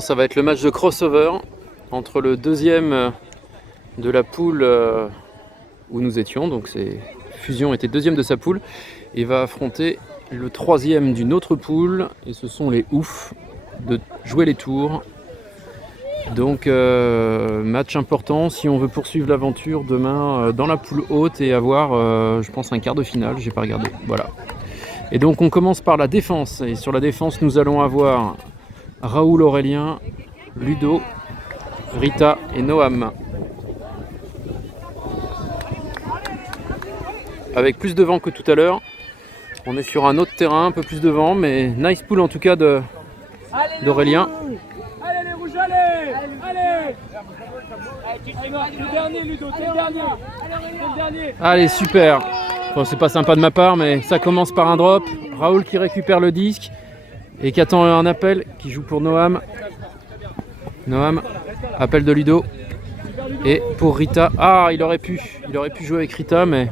Maintenant, ça va être le match de crossover entre le deuxième de la poule où nous étions. Donc, Fusion était deuxième de sa poule et va affronter le troisième d'une autre poule. Et ce sont les Ouf de jouer les tours. Donc, match important si on veut poursuivre l'aventure demain dans la poule haute et avoir, je pense, un quart de finale. J'ai pas regardé. Voilà. Et donc, on commence par la défense. Et sur la défense, nous allons avoir Raoul, Aurélien, Ludo, Rita et Noam. Avec plus de vent que tout à l'heure. On est sur un autre terrain, un peu plus de vent, mais nice pool en tout cas d'Aurélien. Allez les rouges, allez. Allez. Le dernier Ludo, t'es le dernier. Le dernier. Allez, super. Bon, c'est pas sympa de ma part, mais ça commence par un drop. Raoul qui récupère le disque et qui attend un appel, qui joue pour Noam. Noam, appel de Ludo. Et pour Rita, il aurait pu jouer avec Rita, mais...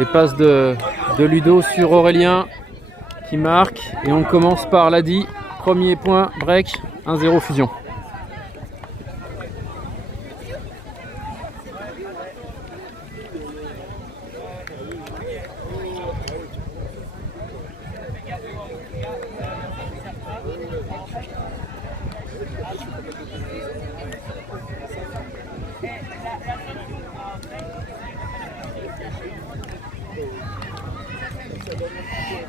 Et passe de Ludo sur Aurélien qui marque. Et on commence par Ladi. Premier point, break, 1-0 Fusion.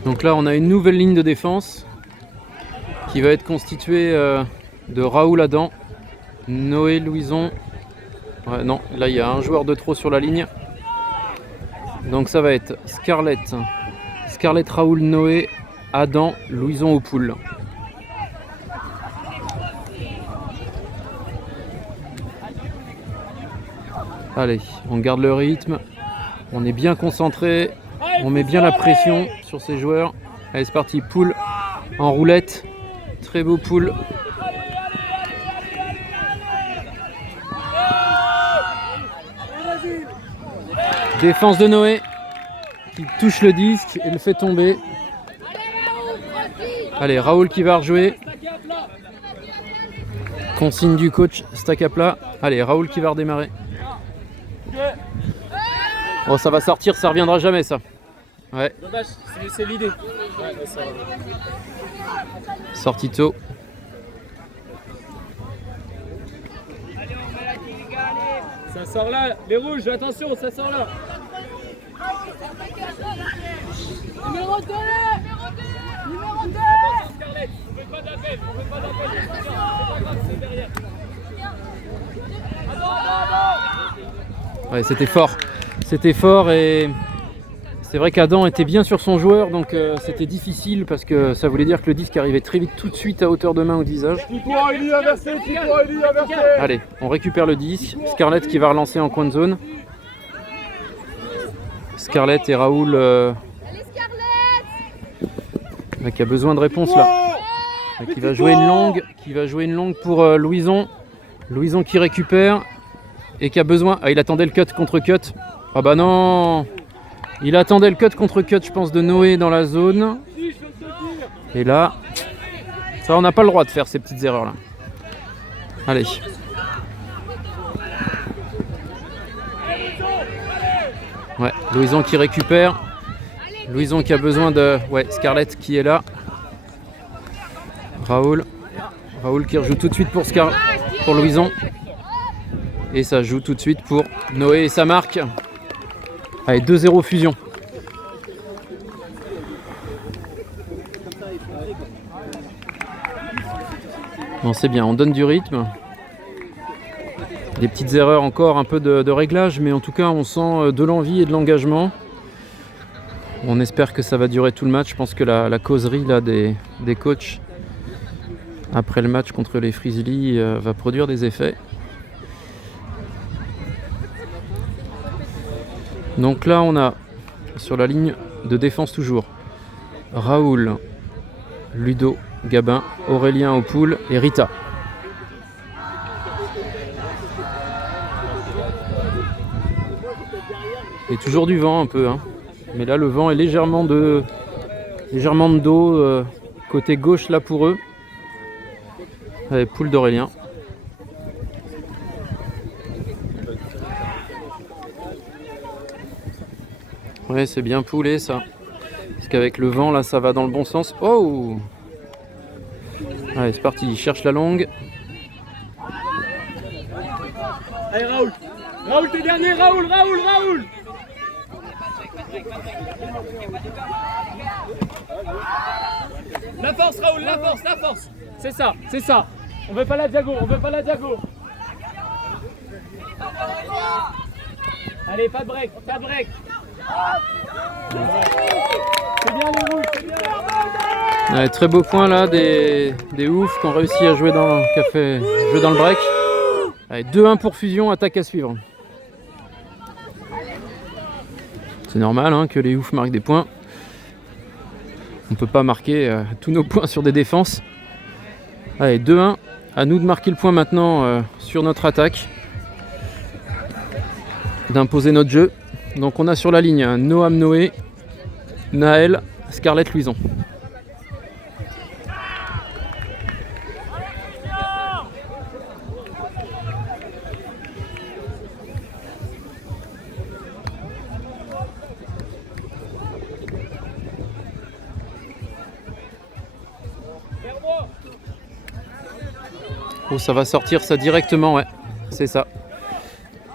Donc là, on a une nouvelle ligne de défense qui va être constituée de Raoul Adam, Noé, Louison. Ouais, non, là il y a un joueur de trop sur la ligne. Donc ça va être Scarlett, Raoul, Noé, Adam, Louison au pool. Allez, on garde le rythme, on est bien concentré. On met bien la pression sur ces joueurs. Allez, c'est parti, poule en roulette. Très beau poule. Défense de Noé qui touche le disque et le fait tomber. Allez, Raoul qui va rejouer. Consigne du coach, stack à plat. Allez, Raoul qui va redémarrer. Oh, ça va sortir, ça reviendra jamais ça. Ouais. Dommage, c'est l'idée. Sortie tôt. Ça sort là, les rouges, attention, ça sort là. Numéro 2. Numéro 2. Attention Scarlett, on fait pas d'appel, c'est pas grave, c'est derrière. Ouais, c'était fort et c'est vrai qu'Adam était bien sur son joueur, donc c'était difficile parce que ça voulait dire que le disque arrivait très vite tout de suite à hauteur de main ou de visage. Allez, on récupère le disque. Scarlett qui va relancer en coin de zone. Scarlett et Raoul qui a besoin de réponse là. Qui va jouer une longue pour Louison. Louison qui récupère et qui a besoin. Il attendait le cut contre cut. Ah bah non. Il attendait le cut contre cut, je pense, de Noé dans la zone. Et là, ça, on n'a pas le droit de faire ces petites erreurs là. Allez. Ouais, Louison qui récupère. Louison qui a besoin de... Ouais, Scarlett qui est là. Raoul qui rejoue tout de suite pour Louison. Et ça joue tout de suite pour Noé et sa marque. Allez, 2-0 Fusion. Bon, c'est bien, on donne du rythme. Des petites erreurs encore, un peu de réglage, mais en tout cas, on sent de l'envie et de l'engagement. On espère que ça va durer tout le match. Je pense que la causerie là, des coachs après le match contre les Frizzly va produire des effets. Donc là, on a sur la ligne de défense toujours Raoul, Ludo, Gabin, Aurélien au pool et Rita. Et toujours du vent un peu. Hein. Mais là, le vent est légèrement de dos côté gauche là pour eux. Allez, poule d'Aurélien. Ouais, c'est bien poulé ça. Parce qu'avec le vent là, ça va dans le bon sens. Oh! Allez, c'est parti, il cherche la longue. Allez Raoul, Raoul t'es dernier, Raoul. La force Raoul, la force. C'est ça. On veut pas la diago. Allez, pas de break. C'est bien les rouges, c'est bien. Ouais, très beau point là des oufs qui ont réussi à jouer dans le break. Allez, 2-1 pour Fusion, attaque à suivre. C'est normal hein, que les oufs marquent des points. On ne peut pas marquer tous nos points sur des défenses. Allez, 2-1. À nous de marquer le point maintenant sur notre attaque. D'imposer notre jeu. Donc on a sur la ligne Noam Noé, Naël, Scarlett Louison. Oh, ça va sortir ça directement, ouais, c'est ça.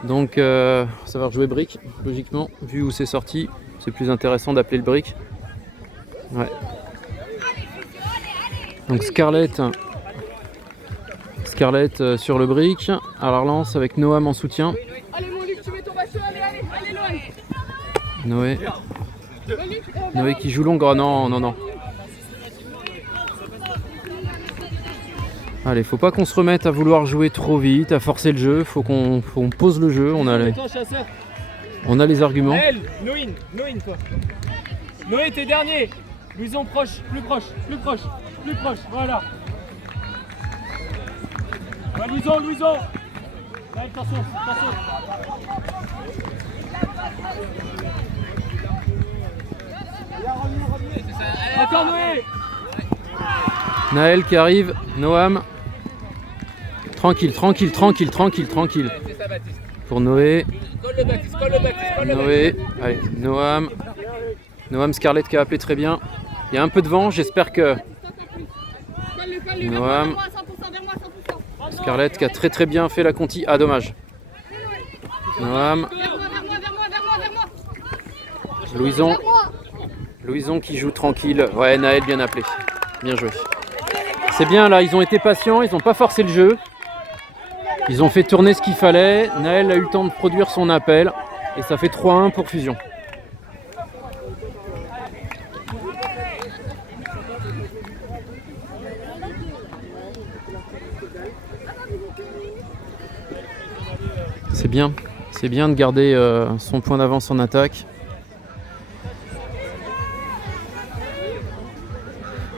Donc ça va rejouer brick, logiquement, vu où c'est sorti, c'est plus intéressant d'appeler le brick. Ouais. Donc Scarlett sur le brick, à la relance avec Noam en soutien. Allez mon Luc, tu mets ton bâcheux, allez loin. Noé qui joue long, oh non. Allez, faut pas qu'on se remette à vouloir jouer trop vite, à forcer le jeu, faut qu'on pose le jeu, on a les arguments. Noïn toi. Noé t'es dernier. Louison proche, plus proche, voilà. Ouais, Louison. Allez, attention. Encore Noé. Naël qui arrive, Noam. Tranquille. Pour Noé. Noé, allez, Noam, Scarlett qui a appelé très bien. Il y a un peu de vent, j'espère que Noam, Scarlett qui a très bien fait la conti. Ah, dommage. Noam, Louison qui joue tranquille. Ouais, Naël bien appelé. Bien joué. C'est bien là, ils ont été patients, ils n'ont pas forcé le jeu. Ils ont fait tourner ce qu'il fallait. Naël a eu le temps de produire son appel. Et ça fait 3-1 pour Fusion. C'est bien de garder son point d'avance en attaque.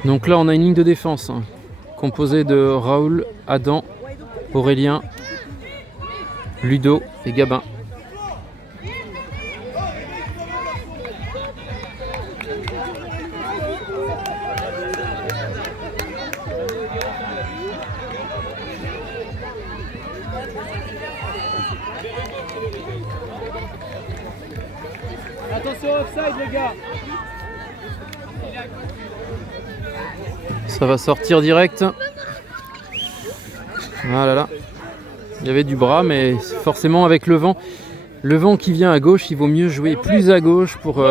Donc là on a une ligne de défense hein, composée de Raoul, Adam, Aurélien, Ludo et Gabin. Attention offside les gars. Ça va sortir direct. Ah là là. Il y avait du bras, mais forcément avec le vent qui vient à gauche, il vaut mieux jouer plus à gauche pour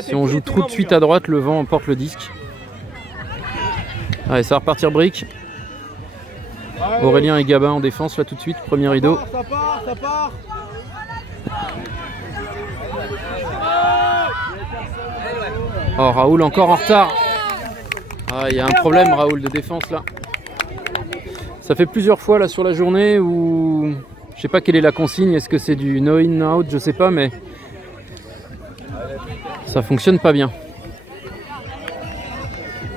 si on joue trop de suite à droite, le vent emporte le disque. Allez, ça va repartir brick. Aurélien et Gabin en défense là tout de suite, premier rideau. Ça part. Oh, Raoul encore en retard. Ah, il y a un problème Raoul de défense là. Ça fait plusieurs fois là sur la journée où je sais pas quelle est la consigne, est-ce que c'est du no in no out, je sais pas, mais ça fonctionne pas bien.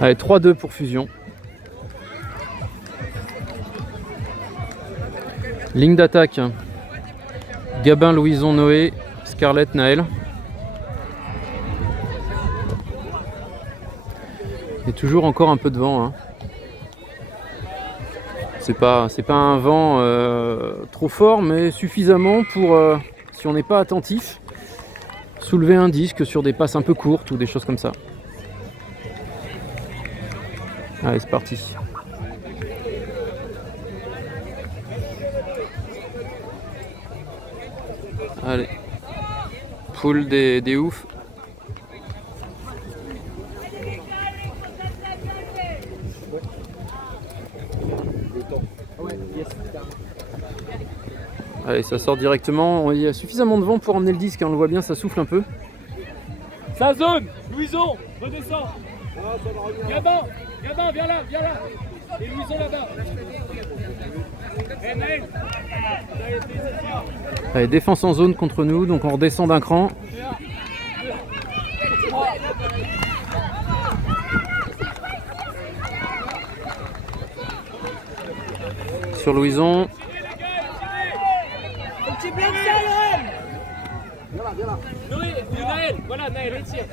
Allez, 3-2 pour Fusion. Ligne d'attaque. Gabin, Louison, Noé, Scarlett, Naël. Et toujours encore un peu de vent. Hein. C'est pas un vent trop fort, mais suffisamment pour, si on n'est pas attentif, soulever un disque sur des passes un peu courtes ou des choses comme ça. Allez, c'est parti. Allez, poule des oufs. Allez, ça sort directement. Il y a suffisamment de vent pour emmener le disque, on le voit bien, ça souffle un peu. Sa zone, Louison, redescends. Gabin, viens là. Et Louison là-bas. Allez, défense en zone contre nous, donc on redescend d'un cran. Sur Louison. Petit bloc Viens là. Naël, voilà Naël, retire.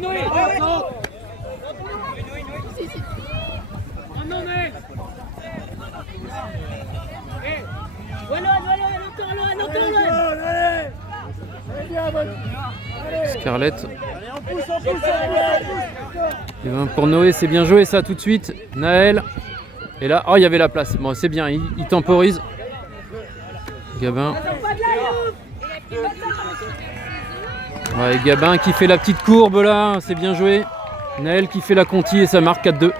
Noé. Oh non Naël. Voilà, Scarlett. Et ben pour Noé, c'est bien joué ça tout de suite. Naël. Et là, oh, il y avait la place. Bon, c'est bien, il temporise. Gabin. Ouais, Gabin qui fait la petite courbe là, c'est bien joué. Naël qui fait la conti et ça marque 4-2.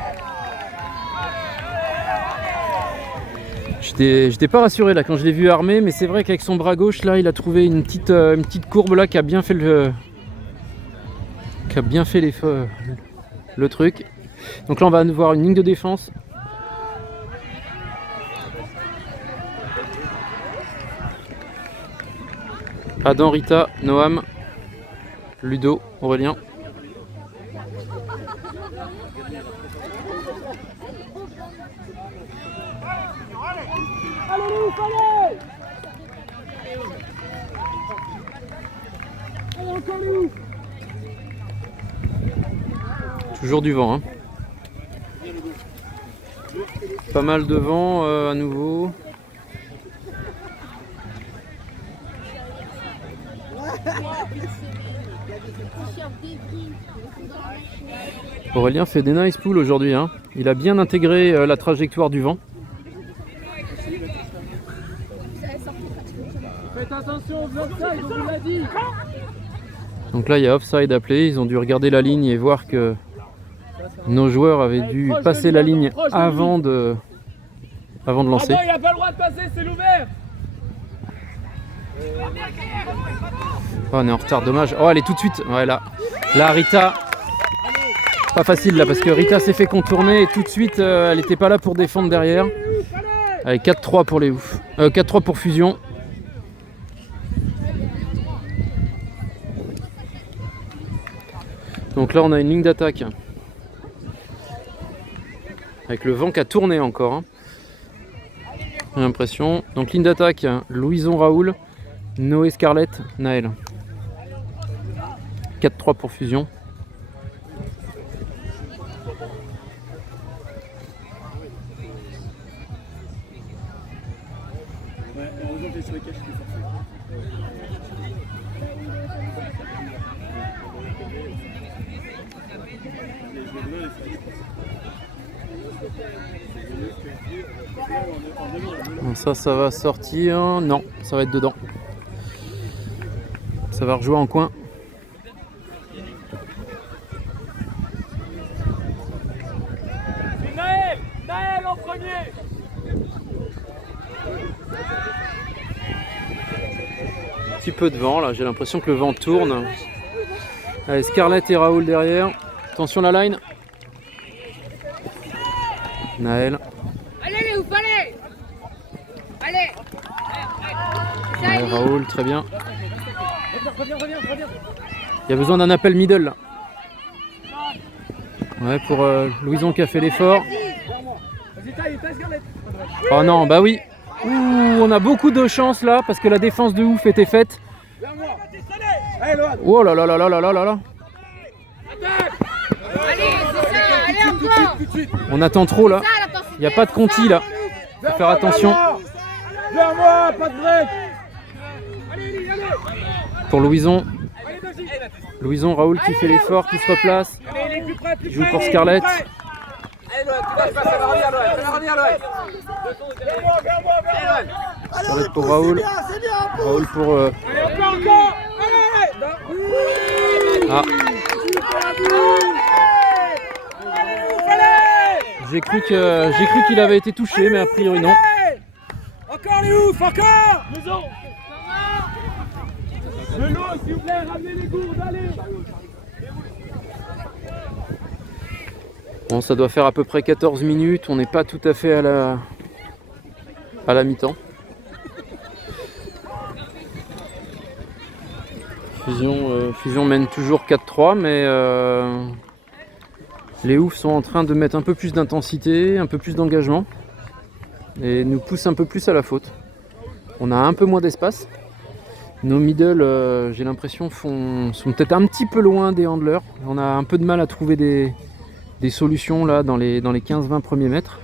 J'étais pas rassuré là quand je l'ai vu armé, mais c'est vrai qu'avec son bras gauche là, il a trouvé une petite courbe là qui a bien fait le truc. Donc là on va voir une ligne de défense. Adam, Rita, Noam, Ludo, Aurélien. Toujours du vent. Hein. Pas mal de vent à nouveau. Aurélien fait des nice pulls aujourd'hui. Hein. Il a bien intégré la trajectoire du vent. Faites attention, offside, on vous l'a dit. Donc là, il y a offside appelé. Ils ont dû regarder la ligne et voir que nos joueurs avaient dû passer la ligne avant de lancer. Ah bon, il n'a pas le droit de passer, c'est l'ouvert. Oh, on est en retard, dommage. Oh, elle est tout de suite. Ouais, là, Rita. Pas facile là parce que Rita s'est fait contourner et tout de suite elle n'était pas là pour défendre derrière. Allez, 4-3 pour les oufs. 4-3 pour Fusion. Donc là on a une ligne d'attaque. Avec le vent qui a tourné encore. Hein. J'ai l'impression. Donc ligne d'attaque, Louison Raoul, Noé Scarlett, Naël. 4-3 pour Fusion. Ça va sortir. Non, ça va être dedans. Ça va rejouer en coin. C'est Naël en premier. Un petit peu de vent là, j'ai l'impression que le vent tourne. Allez, Scarlett et Raoul derrière. Attention la line. Naël. Allez les ouf, allez. Ouais, Raoul, très bien. Il y a besoin d'un appel middle là. Ouais, pour Louison qui a fait l'effort. Oh non, bah oui. Ouh, on a beaucoup de chance là parce que la défense de ouf était faite. Oh là là là là là là là là. Allez. On attend trop là. Il n'y a pas de Conti là. Faut faire attention. Vers moi, pas de break. Pour Louison. Louison, Raoul qui fait l'effort, qui se replace. Il joue pour Scarlett. Scarlett pour Raoul. Raoul pour... Ah. J'ai cru qu'il avait été touché, mais a priori non. Encore les ouf, encore. De l'eau, s'il vous plaît, ramenez les gourdes, allez. Bon, ça doit faire à peu près 14 minutes, on n'est pas tout à fait à la mi-temps. Fusion mène toujours 4-3, mais les oufs sont en train de mettre un peu plus d'intensité, un peu plus d'engagement et nous poussent un peu plus à la faute. On a un peu moins d'espace. Nos middle, j'ai l'impression, sont peut-être un petit peu loin des handlers. On a un peu de mal à trouver des solutions là dans les 15-20 premiers mètres.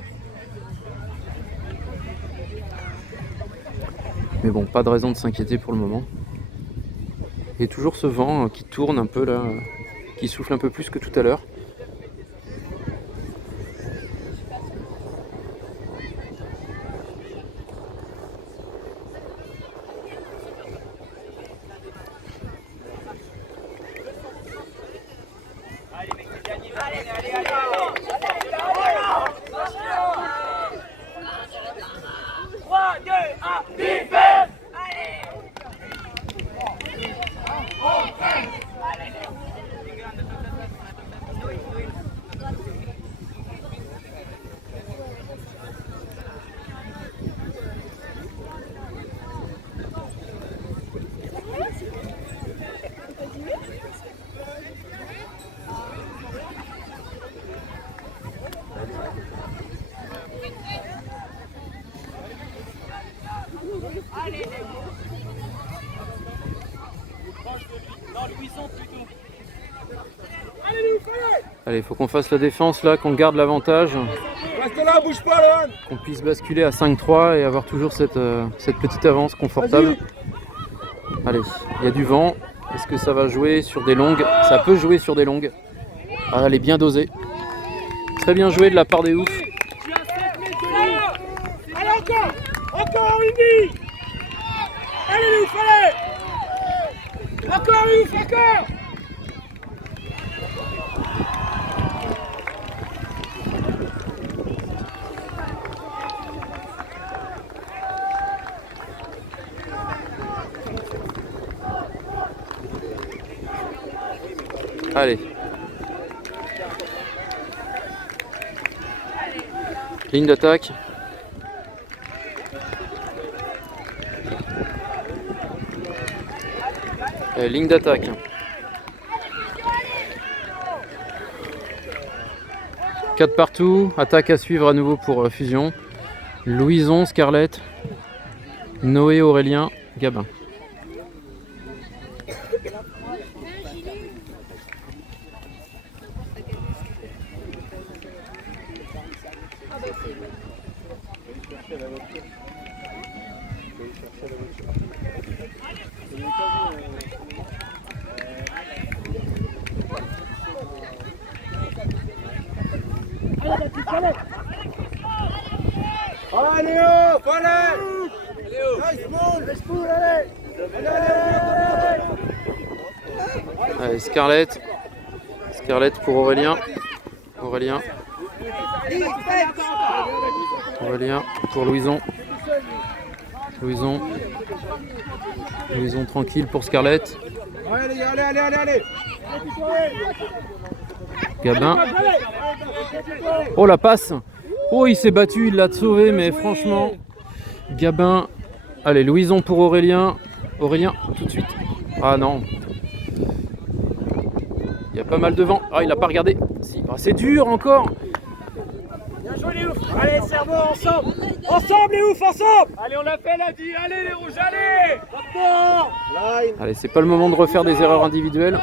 Mais bon, pas de raison de s'inquiéter pour le moment. Et toujours ce vent qui tourne un peu là, qui souffle un peu plus que tout à l'heure. Allez, il faut qu'on fasse la défense là, qu'on garde l'avantage. Reste là, bouge pas là. Qu'on puisse basculer à 5-3 et avoir toujours cette petite avance confortable. Allez, il y a du vent. Est-ce que ça va jouer sur des longues? Ça peut jouer sur des longues. Ah, elle est bien dosée. Très bien joué de la part des oufs. Allez encore. Encore Windy. Allez les oufs, allez. Encore les oufs, encore. Allez. Ligne d'attaque. Ligne d'attaque. Quatre partout. Attaque à suivre à nouveau pour Fusion. Louison, Scarlett, Noé, Aurélien, Gabin. Allez Léo, allez. Allez, Scarlett pour Aurélien. Aurélien pour Louison. Louison tranquille pour Scarlett. Allez. Gabin. Oh la passe. Oh, il s'est battu, il l'a sauvé, mais franchement, Gabin. Allez, Louison pour Aurélien. Aurélien, tout de suite. Ah non. Il y a pas mal de vent. Ah, il n'a pas regardé. Si. Ah, c'est dur encore. Bien joué les oufs. Allez, cerveau, ensemble. Ensemble les oufs, ensemble. Allez, on l'a fait, la dit. Allez les rouges, allez. Allez, c'est pas le moment de refaire des erreurs individuelles.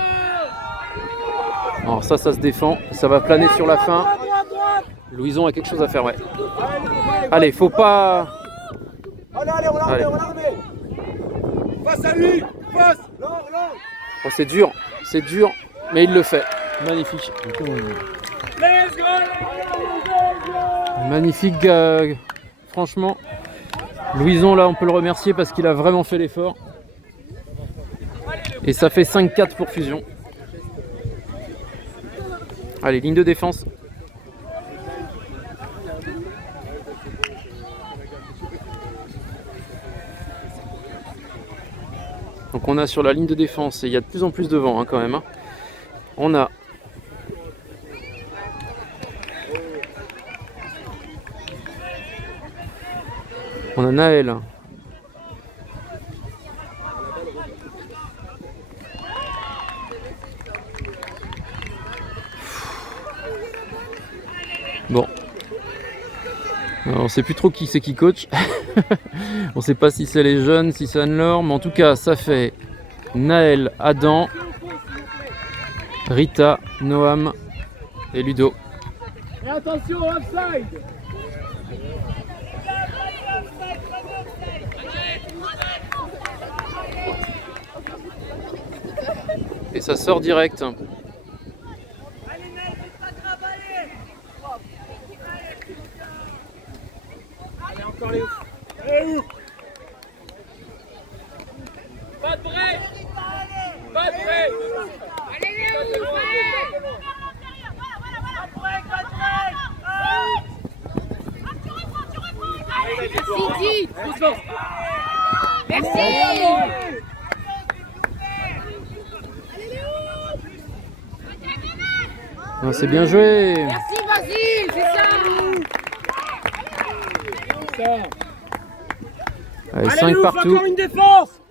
Alors ça se défend. Ça va planer sur la fin. Droite. Louison a quelque chose à faire, ouais. Allez, faut pas... Allez, on la remet, on la remet. Face à lui, face. Oh, c'est dur, mais il le fait. Magnifique. Let's go. Magnifique, franchement. Louison, là, on peut le remercier parce qu'il a vraiment fait l'effort. Et ça fait 5-4 pour Fusion. Allez, ligne de défense. Donc on a sur la ligne de défense, et il y a de plus en plus de vent hein, quand même. Hein. On a Naël. Bon. Alors, on sait plus trop qui c'est qui coach. On sait pas si c'est les jeunes, si c'est Anne-Laure, mais en tout cas ça fait Naël, Adam, Rita, Noam et Ludo. Et attention, offside. Et ça sort direct. Encore les ouf. Allez, ouf. Pas de break. Pas de break. Allez, les ouf, allez. Merci. Ah, c'est bien joué. Merci, vas-y, c'est ça. Allez, 5 partout. Encore une défense.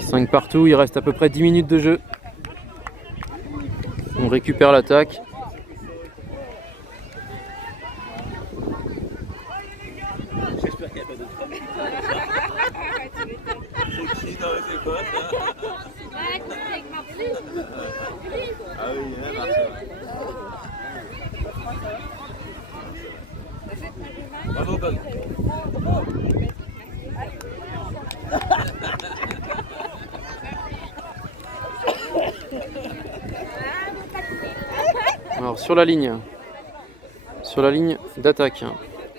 5 partout, il reste à peu près 10 minutes de jeu. On récupère l'attaque. J'espère qu'il n'y a pas de Ah oui, il y en a marre. Bravo, Bob. Alors sur la ligne d'attaque,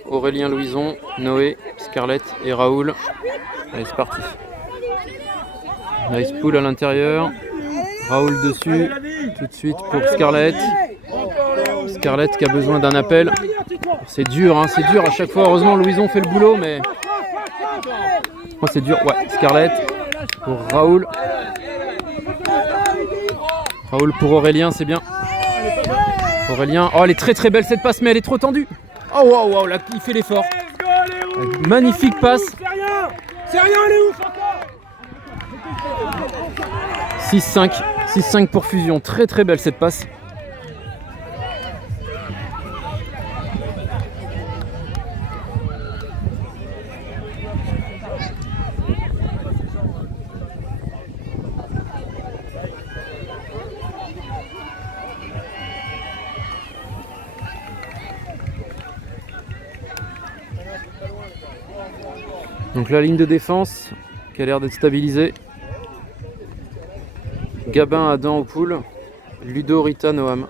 Aurélien Louison, Noé, Scarlett et Raoul. Allez, c'est parti. Nice pool à l'intérieur. Raoul dessus, tout de suite pour Scarlett. Scarlett qui a besoin d'un appel. C'est dur, hein, c'est dur à chaque fois. Heureusement, Louison fait le boulot, mais oh, c'est dur. Ouais, Scarlett pour Raoul. Raoul pour Aurélien, c'est bien. Aurélien, oh, elle est très très belle cette passe, mais elle est trop tendue. Oh waouh, wow, là, il fait l'effort. Magnifique passe. C'est rien, elle est ouf encore. 6-5, 6-5 pour Fusion. Très très belle cette passe. Donc la ligne de défense qui a l'air d'être stabilisée. Gabin, Adam au pool. Ludo, Rita, Noam.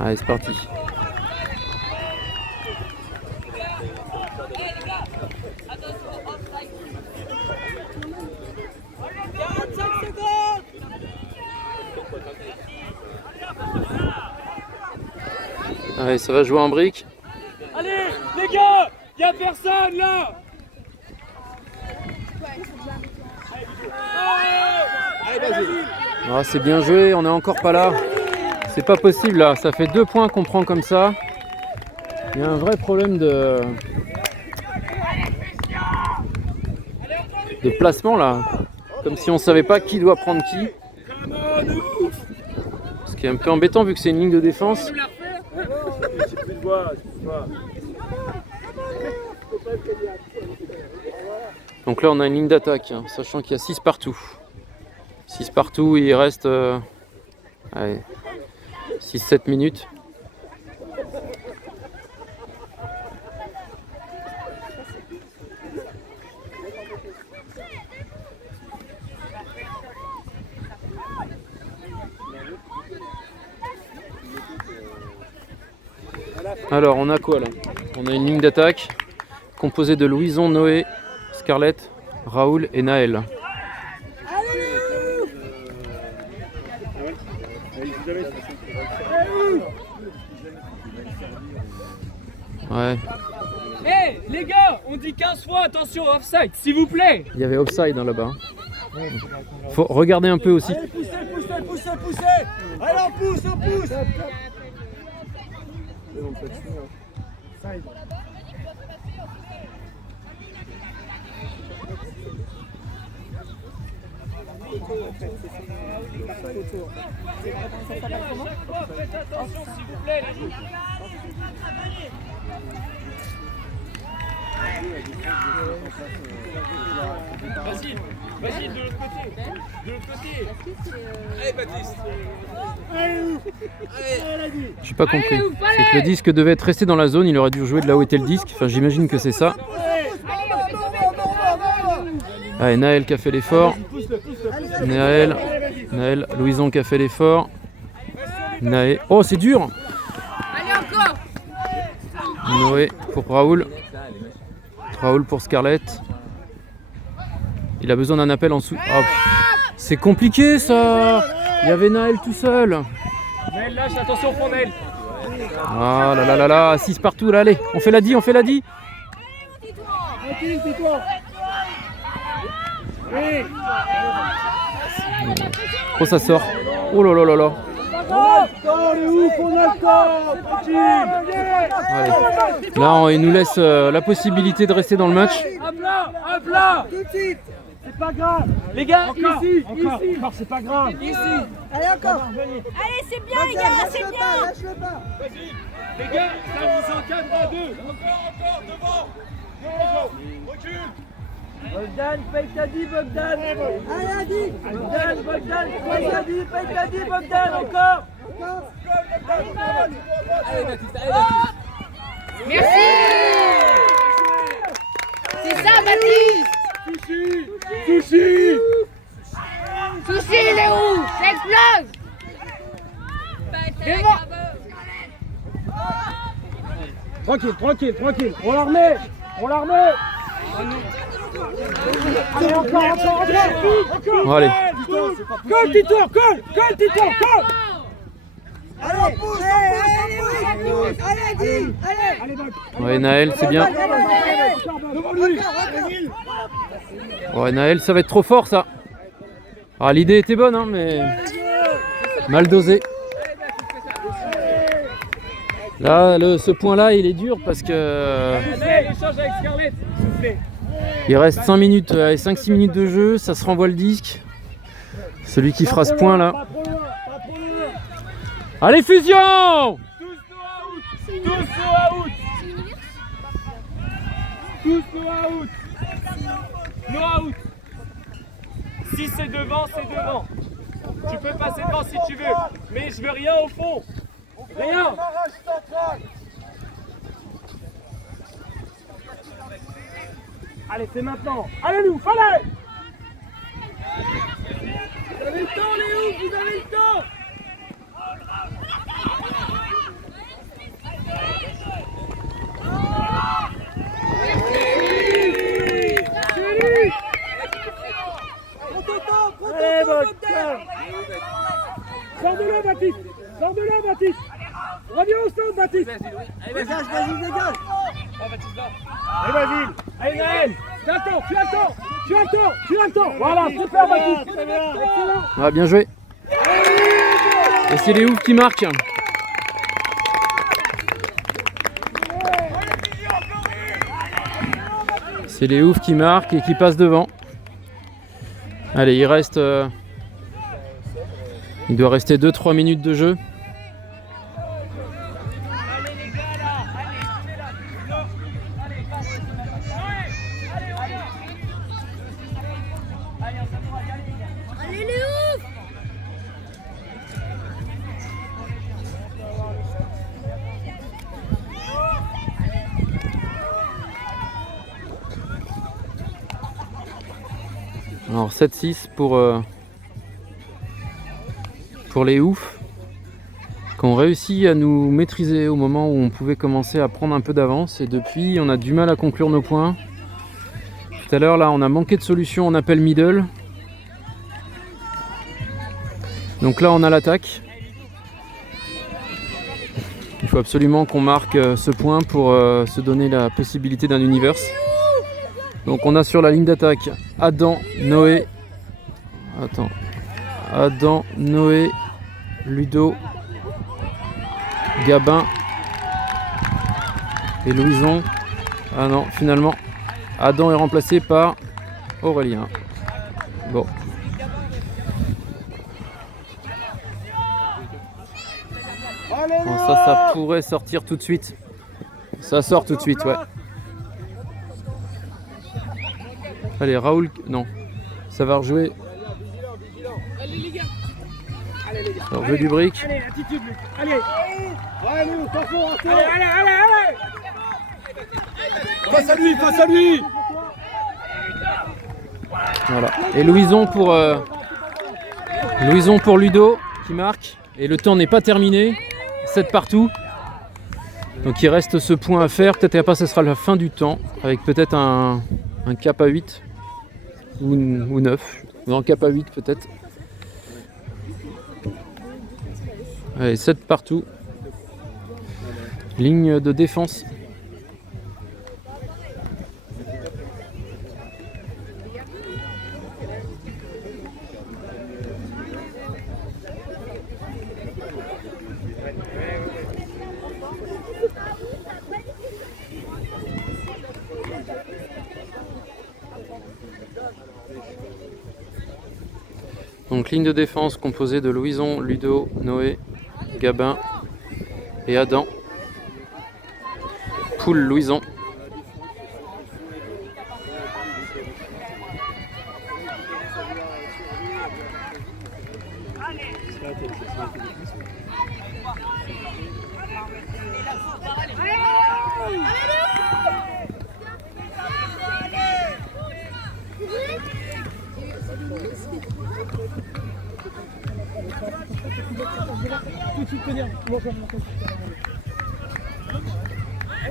Allez, c'est parti. Allez, ça va jouer en brique. Allez, les gars, il n'y a personne là. Allez, vas-y. Ah, c'est bien joué, on n'est encore pas là. C'est pas possible là, ça fait 2 points qu'on prend comme ça. Il y a un vrai problème de placement là. Comme si on savait pas qui doit prendre qui. Ce qui est un peu embêtant vu que c'est une ligne de défense. J'ai plus de voix. Donc là on a une ligne d'attaque, hein, sachant qu'il y a 6 partout. 6 partout, il reste 6-7 minutes. Alors on a quoi là? On a une ligne d'attaque composée de Louison, Noé, Scarlett, Raoul et Naël. Ouais. Hé les gars, on dit 15 fois attention offside, s'il vous plaît. Il y avait offside hein, là-bas. Faut regarder un peu aussi. Allez, poussez. Allez, on pousse. Faites attention s'il vous plaît. Vas-y, de l'autre côté. Allez, Baptiste. J'ai pas compris. C'est que le disque devait être resté dans la zone, il aurait dû jouer de là où était le disque. Enfin, j'imagine que c'est ça. Allez, Naël qui a fait l'effort. Naël, Louison qui a fait l'effort. Naël. Oh, c'est dur! Allez, encore. Noé pour Raoul. Raoul pour Scarlett. Il a besoin d'un appel en dessous. Oh, c'est compliqué ça! Il y avait Naël tout seul. Naël lâche, attention Fondel. Ah là là là, 6 partout là, allez, on fait la 10. Tranquille, tais-toi. Oui. Oh, ça sort. Oh là là là là. On a le temps, tranquille. Allez. Là, il nous laisse la possibilité de rester dans le match. Un plat. Tout de suite. C'est pas grave. Les gars, Encore, ici. c'est pas grave. Allez, encore. Allez, c'est bien, les gars, c'est bien. Lâche-le pas. Les gars, ça vous encadre à deux. Encore, devant. Recule. Bogdan, paye ta dit, Bogdan. Allez, Adi. Bogdan, paye ta dit, Bogdan, encore. Allez, Baptiste. Merci. C'est ça, Baptiste. Touchy. Souci, il est où? Ça explose. Devant. Tranquille. On la remet. Allez, encore. Bon, allez. Colle, Tito. Allez, on pousse. Allez, Ouais, Naël, c'est bien. devant lui. Ouais, Naël, ça va être trop fort ça. Ah, l'idée était bonne, hein, mais mal dosé. Là, ce point-là, il est dur parce que Échange avec Scarlett, s'il vous plaît. il reste 5 minutes, 5-6 minutes de jeu, ça se renvoie le disque. Celui qui fera ce point là. Pas trop loin. Allez, fusion! No out. Si c'est devant, c'est devant. Tu peux passer devant si tu veux, mais je veux rien au fond. Rien. Allez, c'est maintenant. Allez, nous, allez. Vous avez le temps, Léo, vous avez le temps. Allez, Bogdan. Sors de là, Baptiste. Reviens au centre, Baptiste. Dégage. Allez, Basile. Allez, Naël. Tu as le temps. Voilà, super, Baptiste. Excellent. Ah, bien joué. Et c'est les oufs qui marquent. C'est les oufs qui marquent et qui passent devant. Allez, il reste... il doit rester 2-3 minutes de jeu. Alors 7-6 pour les oufs, qui ont réussi à nous maîtriser au moment où on pouvait commencer à prendre un peu d'avance, et depuis on a du mal à conclure nos points. Tout à l'heure là on a manqué de solution en appel middle, donc là on a l'attaque. Il faut absolument qu'on marque ce point pour se donner la possibilité d'un universe. Donc on a sur la ligne d'attaque Adam, Noé, Ludo, Gabin et Louison. Ah non, finalement Adam est remplacé par Aurélien. Bon. Bon, ça pourrait sortir tout de suite. Ça sort tout de suite, ouais. Allez, Raoul, non. Ça va rejouer. Ça rejouer du brick. Allez, attitude, Luc. Allez. Allez, allez. Face à lui. Voilà. Et Louison pour Ludo qui marque. Et le temps n'est pas terminé. 7 partout. Donc il reste ce point à faire. Peut-être qu'après ce sera la fin du temps. Avec peut-être un cap à 8 ou 9. Ou un cap à 8 peut-être. Allez, 7 partout. Ligne de défense. Donc ligne de défense composée de Louison, Ludo, Noé, Gabin et Adam. Poule Louison.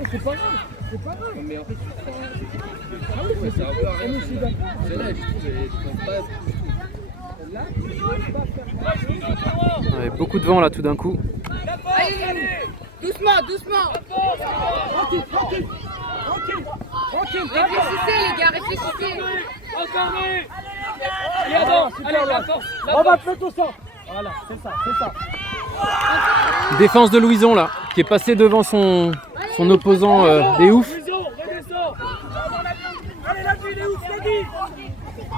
C'est pas grave. Mais en fait, Ouais, beaucoup de vent là tout d'un coup. Allez, doucement. Tranquille. Réfléchissez les gars, réfléchissez. Encore mieux. Allez, Adam. Allez, la force. On va te mettre au centre. Voilà, c'est ça. Défense de Louison là, qui est passé devant son opposant des oufs.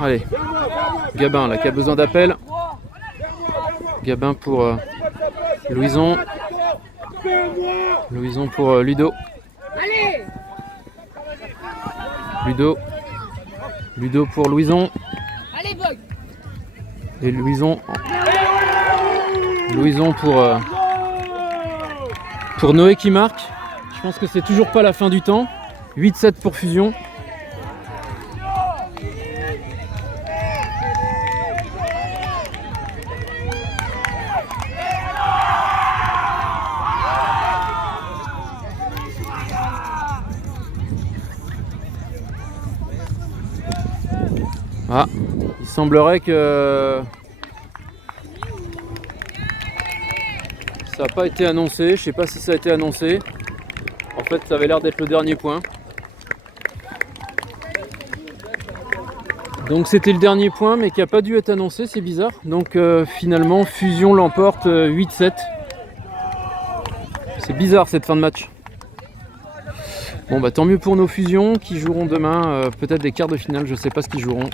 Allez, Gabin là qui a besoin d'appel. Gabin pour Louison. Louison pour Ludo. Allez. Ludo pour Louison. Allez, Boy. Et Louison pour Noé qui marque. Je pense que c'est toujours pas la fin du temps. 8-7 pour Fusion. Ah, il semblerait que ça n'a pas été annoncé. Je sais pas si ça a été annoncé. En fait, ça avait l'air d'être le dernier point. Donc c'était le dernier point, mais qui n'a pas dû être annoncé, c'est bizarre. Donc finalement, Fusion l'emporte 8-7. C'est bizarre cette fin de match. Bon bah tant mieux pour nos Fusions qui joueront demain peut-être des quarts de finale, je sais pas ce qu'ils joueront.